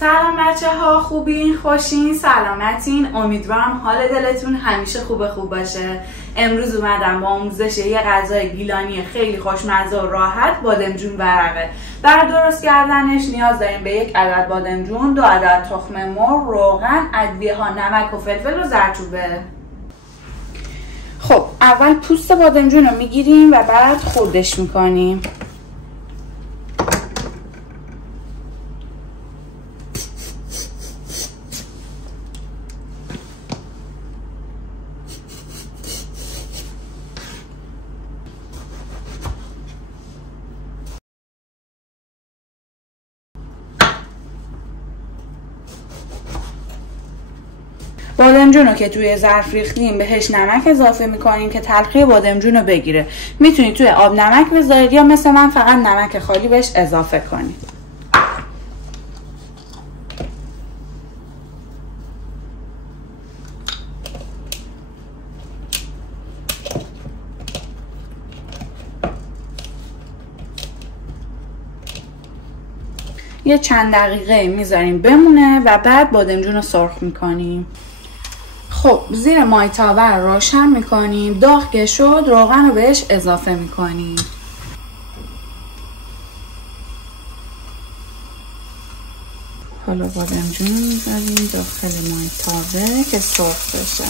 سلام بچه ها، خوبین؟ خوشین؟ سلامتین؟ امیدوارم حال دلتون همیشه خوب باشه. امروز اومدم با آموزش یه غذای گیلانی خیلی خوشمزه و راحت، بادمجون ورقه. برای درست کردنش نیاز داریم به 1 عدد بادمجون، 2 عدد تخم مرغ، روغن، ادویه ها، نمک و فلفل و زردچوبه. خب اول پوست بادمجون رو میگیریم و بعد خردش میکنیم. بادمجون رو که توی ظرف ریختیم بهش نمک اضافه میکنیم که تلخی بادمجون رو بگیره. میتونید توی آب نمک بذارید یا مثل من فقط نمک خالی بهش اضافه کنید. یه چند دقیقه میذاریم بمونه و بعد بادمجون رو سرخ میکنیم. خب زیر مایتابه رو روشن میکنیم. داغ که شد روغن رو بهش اضافه میکنیم. حالا بادمجون میذاریم داخل مایتابه که سرخ بشه.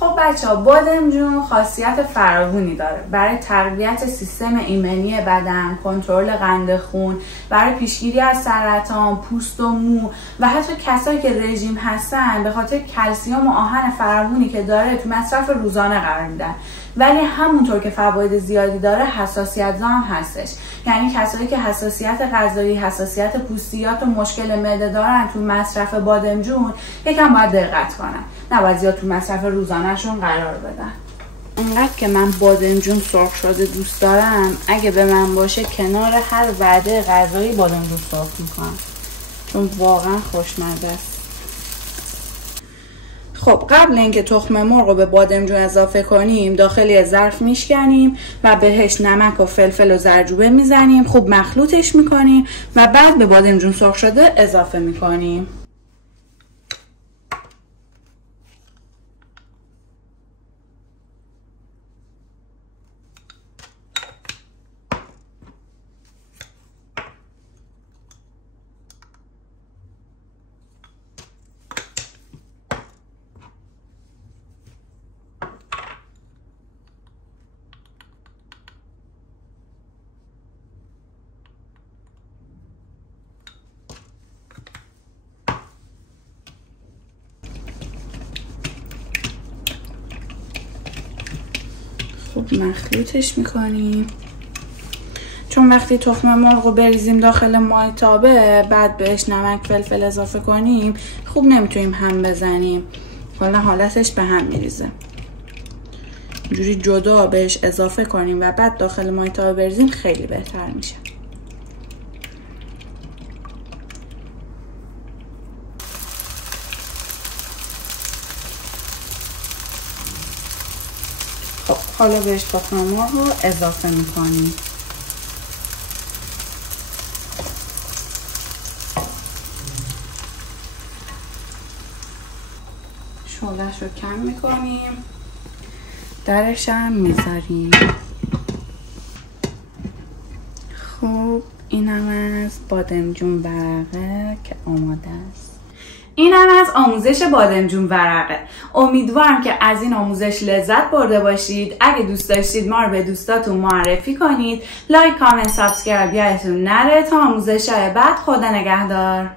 خب بچه ها، بادمجون خاصیت فراوانی داره برای تقویت سیستم ایمنی بدن، کنترل قند خون، برای پیشگیری از سرطان، پوست و مو و حتی کسایی که رژیم هستن به خاطر کلسیم و آهن فراوانی که داره تو مصرف روزانه قرار میدن. ولی همونطور که فواید زیادی داره حساسیت زا هم هستش. یعنی کسایی که حساسیت غذایی، حساسیت پوستیات و مشکل معده دارن تو مصرف بادمجون یکم باید دقت کنن. نباید زیاد تو مصرف روزانه‌شون قرار بدن. انقدر که من بادمجون سرخ شده دوست دارم، اگه به من باشه کنار هر وعده غذایی بادمجون سرخ میکنم، چون واقعا خوشمزه است. خب قبل اینکه تخم مرغ رو به بادمجون اضافه کنیم داخل یه ظرف میشکنیم و بهش نمک و فلفل و زردچوبه میزنیم، خوب مخلوطش میکنیم و بعد به بادمجون سرخ شده اضافه میکنیم. خوب مخلوطش میکنیم. چون وقتی تخم مرغ رو بریزیم داخل مایتابه بعد بهش نمک فلفل اضافه کنیم خوب نمیتونیم هم بزنیم، حالا حالتش به هم میریزه. اینجوری جدا بهش اضافه کنیم و بعد داخل مایتابه بریزیم خیلی بهتر میشه. خب حالا بهش تخم مرغ رو اضافه میکنیم. شعله‌اش رو کم میکنیم، درش هم میذاریم. خب اینم از بادمجون ورقه که آماده است. اینم از آموزش بادمجون ورقه. امیدوارم که از این آموزش لذت برده باشید. اگه دوست داشتید ما رو به دوستاتون معرفی کنید. لایک، کامنت، سابسکرایب یادتون نره. تا آموزش‌های بعد خدا نگهدار.